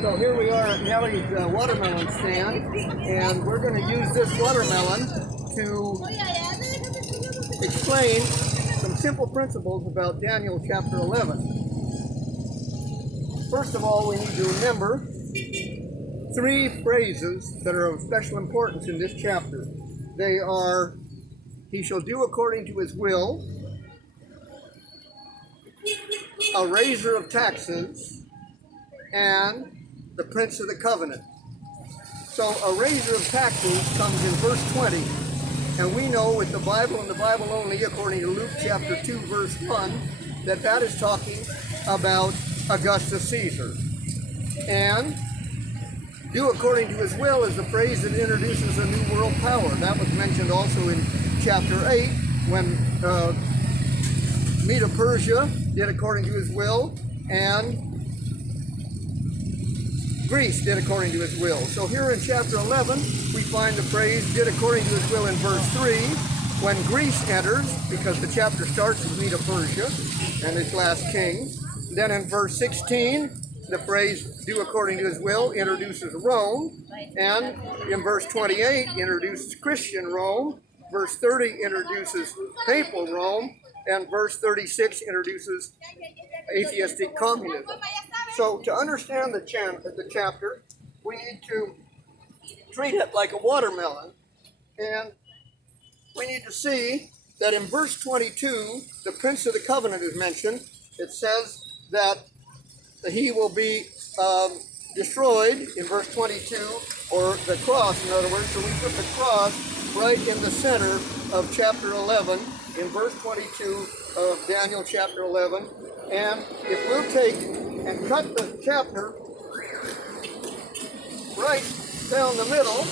So here we are at Nellie's watermelon stand, and we're going to use this watermelon to explain some simple principles about Daniel chapter 11. First of all, we need to remember three phrases that are of special importance in this chapter. They are, he shall do according to his will, a raiser of taxes, and the prince of the covenant. So a raiser of taxes comes in verse 20. And we know with the Bible and the Bible only, according to Luke chapter 2, verse 1, that that is talking about Augustus Caesar. And do according to his will is the phrase that introduces a new world power. That was mentioned also in chapter 8 when Medo-Persia did according to his will, and Greece did according to his will. So here in chapter 11, we find the phrase did according to his will in verse 3. When Greece enters, because the chapter starts with Medo-Persia and its last king. Then in verse 16, the phrase do according to his will introduces Rome. And in verse 28, introduces Christian Rome. Verse 30 introduces papal Rome. And verse 36 introduces atheistic communism. So to understand the chapter, we need to treat it like a watermelon. And we need to see that in verse 22, the Prince of the Covenant is mentioned. It says that he will be destroyed in verse 22, or the cross, in other words. So we put the cross right in the center of chapter 11, in verse 22 of Daniel chapter 11. And if we'll take and cut the chapter right down the middle,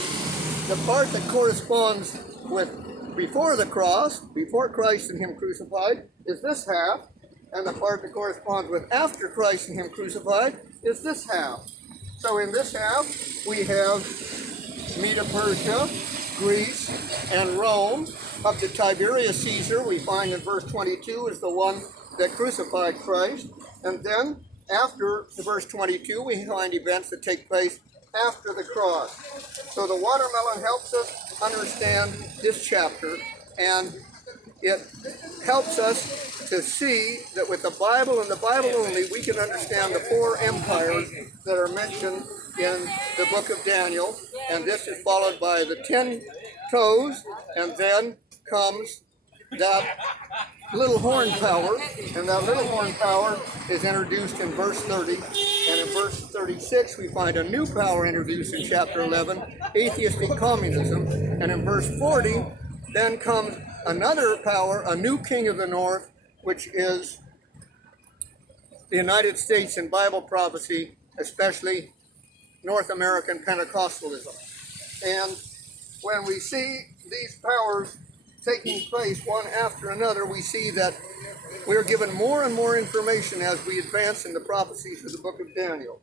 the part that corresponds with before the cross, before Christ and him crucified, is this half, and the part that corresponds with after Christ and him crucified is this half. So in this half, we have Medo-Persia, Greece, and Rome. Up to Tiberius Caesar, we find in verse 22 is the one that crucified Christ. And then after the verse 22, we find events that take place after the cross. So the watermelon helps us understand this chapter, and it helps us to see that with the Bible and the Bible only, we can understand the four empires that are mentioned in the book of Daniel. And this is followed by the 10 toes, and then comes that little horn power, and that little horn power is introduced in verse 30, and in verse 36 we find a new power introduced in chapter 11, atheistic communism, and in verse 40 then comes another power, a new king of the north, which is the United States in Bible prophecy, especially North American Pentecostalism. And when we see these powers taking place one after another, we see that we're given more and more information as we advance in the prophecies of the book of Daniel.